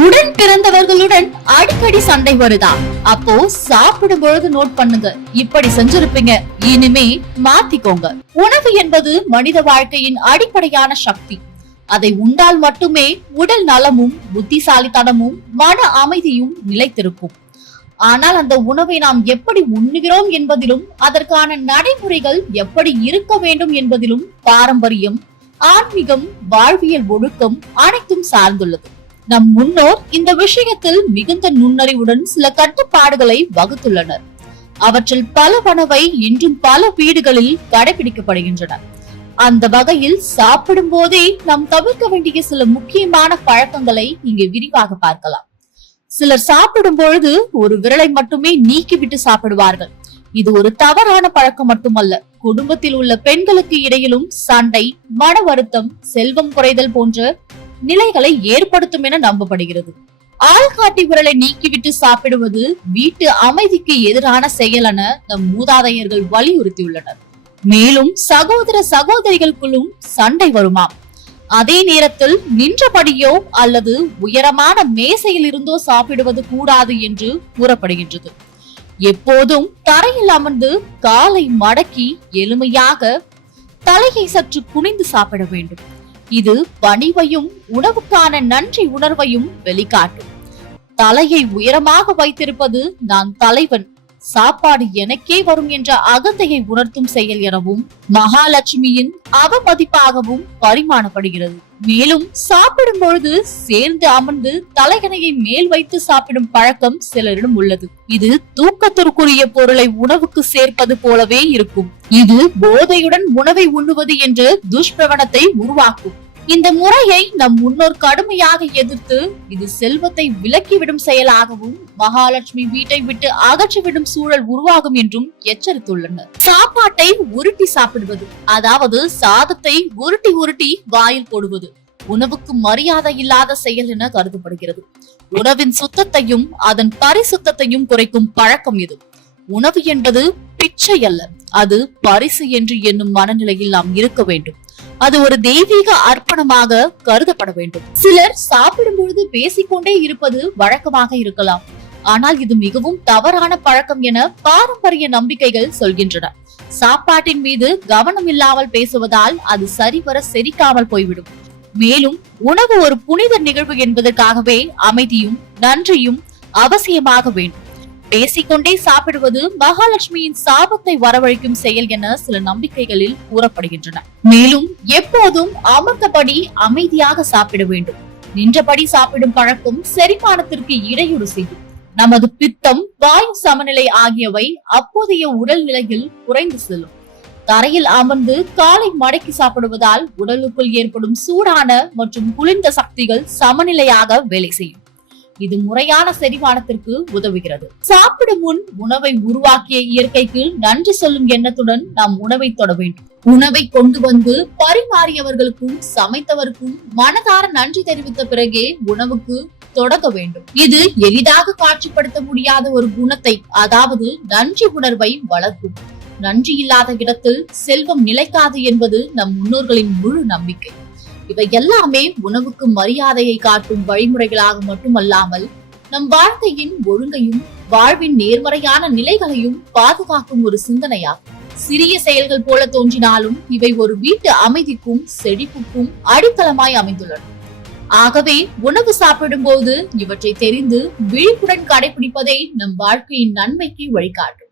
உடன் பிறந்தவர்களுடன் அடிக்கடி சண்டை வருதா? அப்போ சாப்பிடும் பொழுது நோட் பண்ணுங்க, இப்படி செஞ்சிருப்பீங்க, இனிமே மாத்திக்கோங்க. உணவு என்பது மனித வாழ்க்கையின் அடிப்படையான சக்தி. அதை உண்டால் மட்டுமே உடல் நலமும் புத்திசாலித்தனமும் மன அமைதியும் நிலைத்திருக்கும். ஆனால் அந்த உணவை நாம் எப்படி உண்ணுகிறோம் என்பதிலும் அதற்கான நடைமுறைகள் எப்படி இருக்க வேண்டும் என்பதிலும் பாரம்பரியம், ஆன்மீகம், வாழ்வியல் ஒழுக்கம் அனைத்தும் சார்ந்துள்ளது. நம் முன்னோர் இந்த விஷயத்தில் மிகுந்த நுண்ணறிவுடன் சில கட்டுப்பாடுகளை வகுத்துள்ளனர். அவற்றில் பலவனவை இன்றும் பல வீடுகளில் கடைபிடிக்கப்படுகின்றன. அந்த வகையில் சாப்பிடும் போதே நாம் தவிர்க்க வேண்டிய சில முக்கியமான பழக்கங்களை இங்கு விரிவாக பார்க்கலாம். சிலர் சாப்பிடும் பொழுது ஒரு விரலை மட்டுமே நீக்கிவிட்டு சாப்பிடுவார்கள். இது ஒரு தவறான பழக்கம் மட்டுமல்ல, குடும்பத்தில் உள்ள பெண்களுக்கு இடையிலும் சண்டை, மன வருத்தம், செல்வம் குறைதல் போன்ற நிலைகளை ஏற்படுத்தும் என நம்பப்படுகிறது. ஆள்காட்டி விரலை நீக்கிவிட்டு சாப்பிடுவது வீட்டு அமைதிக்கு எதிரான செயல் என நம் மூதாதையர்கள் வலியுறுத்தியுள்ளனர். மேலும் சகோதர சகோதரிகளுக்குள்ளும் சண்டை வருமாம். அதே நேரத்தில் நின்றபடியோ அல்லது உயரமான மேசையில் இருந்தோ சாப்பிடுவது கூடாது என்று கூறப்படுகின்றது. எப்போதும் தரையில் அமர்ந்து காலை மடக்கி எளிமையாக தலையை சற்று குனிந்து சாப்பிட வேண்டும். இது பணிவையும் உணவுக்கான நன்றி உணர்வையும் வெளிக்காட்டும். தலையை உயரமாக வைத்திருப்பது நான் தலைவன், சாப்பாடு எனக்கே வரும் என்ற அகந்தையை உணர்த்தும் செயல் எனவும் மகாலட்சுமியின் அவமதிப்பாகவும் பரிமாணப்படுகிறது. மேலும் சாப்பிடும் பொழுது சேர்ந்து அமர்ந்து தலைகணையை மேல் வைத்து சாப்பிடும் பழக்கம் சிலரிடம் உள்ளது. இது தூக்கத்திற்குரிய பொருளை உணவுக்கு சேர்ப்பது போலவே இருக்கும். இது போதையுடன் உணவை உண்ணுவது என்ற துஷ்பிரவணத்தை உருவாக்கும். இந்த முறையை நம் முன்னோர் கடுமையாக எதிர்த்து இது செல்வத்தை விலக்கிவிடும் செயலாகவும் மகாலட்சுமி வீட்டை விட்டு அகற்றிவிடும் சூழல் உருவாகும் என்றும் எச்சரித்துள்ளனர். சாப்பாட்டை உருட்டி சாப்பிடுவது, அதாவது சாதத்தை உருட்டி உருட்டி வாயில் போடுவது உணவுக்கு மரியாதை இல்லாத செயல் என கருதப்படுகிறது. உணவின் சுத்தத்தையும் அதன் பரிசுத்தையும் குறைக்கும் பழக்கம் இது. உணவு என்பது பிச்சை அல்ல, அது பரிசு என்று எண்ணும் மனநிலையில் நாம் இருக்க வேண்டும். அது ஒரு தெய்வீக அர்ப்பணமாக கருதப்பட வேண்டும். சிலர் சாப்பிடும் பொழுது பேசிக்கொண்டே இருப்பது வழக்கமாக இருக்கலாம். ஆனால் இது மிகவும் தவறான பழக்கம் என பாரம்பரிய நம்பிக்கைகள் சொல்கின்றன. சாப்பாட்டின் மீது கவனம் இல்லாமல் பேசுவதால் அது சரிவர செரிக்காமல் போய்விடும். மேலும் உணவு ஒரு புனித நிகழ்வு என்பதற்காகவே அமைதியும் நன்றியும் அவசியமாக வேண்டும். பேசிக்கொண்டே சாப்பிடுவது மகாலட்சுமியின் சாபத்தை வரவழைக்கும் செயல் என சில நம்பிக்கைகளில் கூறப்படுகின்றன. மேலும் எப்போதும் அமர்ந்தபடி அமைதியாக சாப்பிட வேண்டும். நின்றபடி சாப்பிடும் பழக்கம் செரிமானத்திற்கு இடையூறு செய்யும். நமது பித்தம், வாயு சமநிலை ஆகியவை அப்போதைய உடல் நிலையில் குறைந்து செல்லும். தரையில் அமர்ந்து காலை மடக்கி சாப்பிடுவதால் உடலுக்குள் ஏற்படும் சூடான மற்றும் குளிர்ந்த சக்திகள் சமநிலையாக வேலை செய்யும். இது முறையான செரிமானத்திற்கு உதவுகிறது. சாப்பிடும் முன் உணவை உருவாக்கிய இயற்கைக்கு நன்றி சொல்லும் எண்ணத்துடன் நாம் உணவை தொட வேண்டும். உணவை கொண்டு வந்து பரிமாறியவர்களுக்கும் சமைத்தவருக்கும் மனதார நன்றி தெரிவித்த பிறகே உணவுக்கு தொடங்க வேண்டும். இது எளிதாக காட்சிப்படுத்த முடியாத ஒரு குணத்தை, அதாவது நன்றி உணர்வை வளர்க்கும். நன்றி இல்லாத இடத்தில் செல்வம் நிலைக்காது என்பது நம் முன்னோர்களின் முழு நம்பிக்கை. இவை எல்லாமே உணவுக்கு மரியாதையை காட்டும் வழிமுறைகளாக மட்டுமல்லாமல் நம் வாழ்க்கையின் ஒழுங்கையும் வாழ்வின் நேர்மறையான நிலைகளையும் பாதுகாக்கும் ஒரு சிந்தனையாகும். சிறிய செயல்கள் போல தோன்றினாலும் இவை ஒரு வீட்டு அமைதிக்கும் செழிப்புக்கும் அடித்தளமாய் அமைந்துள்ளன. ஆகவே உணவு சாப்பிடும் போது இவற்றை தெரிந்து விழிப்புடன் கடைபிடிப்பதே நம் வாழ்க்கையின் நன்மைக்கு வழிகாட்டும்.